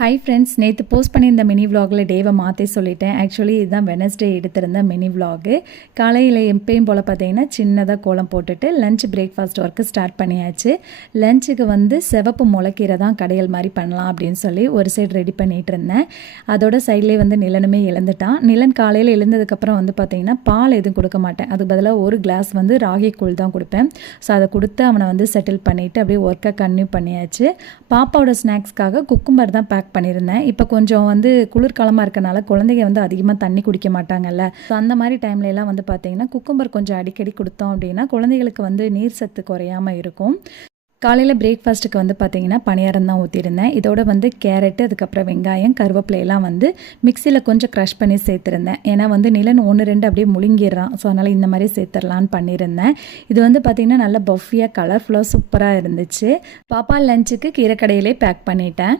Hi friends, நேற்று post பண்ணியிருந்த mini விலாகில் டேவை மாற்றி சொல்லிட்டேன். ஆக்சுவலி இதுதான் வெனஸ்டே எடுத்திருந்த மினி விலாகு. காலையில் எப்பயும் போல் பார்த்தீங்கன்னா சின்னதாக கோலம் போட்டுட்டு லஞ்ச் பிரேக்ஃபாஸ்ட் ஒர்க்கு ஸ்டார்ட் பண்ணியாச்சு. லஞ்சுக்கு வந்து சிவப்பு முளைக்கீரை தான் கடையல் மாதிரி பண்ணலாம் அப்படின்னு சொல்லி ஒரு சைடு ரெடி பண்ணிகிட்டு இருந்தேன். அதோட சைட்லேயே வந்து நிலனுமே எழுந்துட்டான். நிலன் காலையில் எழுந்ததுக்கப்புறம் வந்து பார்த்திங்கன்னா பால் எதுவும் கொடுக்க மாட்டேன். அதுக்கு பதிலாக ஒரு கிளாஸ் வந்து ராகி கூழ் தான் கொடுப்பேன். ஸோ அதை கொடுத்து அவனை வந்து செட்டில் பண்ணிவிட்டு அப்படியே ஒர்க்கை கன்டினியூ பண்ணியாச்சு. பாப்பாவோட ஸ்நாக்ஸ்க்காக குக்கும்பர் தான் பேக் பண்ணியிருந்தேன். இப்போ கொஞ்சம் வந்து குளிர்காலமாக இருக்கனால குழந்தைங்க வந்து அதிகமாக தண்ணி குடிக்க மாட்டாங்கல்ல. ஸோ அந்த மாதிரி டைம்லலாம் வந்து பார்த்திங்கன்னா குக்கும்பர் கொஞ்சம் அடிக்கடி கொடுத்தோம் அப்படின்னா குழந்தைகளுக்கு வந்து நீர் சத்து குறையாமல் இருக்கும். காலையில் பிரேக்ஃபாஸ்ட்டுக்கு வந்து பார்த்திங்கன்னா பணியாரம் தான் ஊற்றிருந்தேன். இதோட வந்து கேரட்டு, அதுக்கப்புறம் வெங்காயம், கருவேப்பிலையெல்லாம் வந்து மிக்சியில் கொஞ்சம் க்ரஷ் பண்ணி சேர்த்துருந்தேன். ஏன்னா வந்து நிலன் 1-2 அப்படியே முழுங்கிடுறான். ஸோ அதனால் இந்த மாதிரி சேர்த்துடலான்னு பண்ணியிருந்தேன். இது வந்து பார்த்திங்கன்னா நல்ல பஃபியாக கலர்ஃபுல்லாக சூப்பராக இருந்துச்சு. பாப்பா லஞ்சுக்கு கீரைக்கடையிலே பேக் பண்ணிட்டேன்.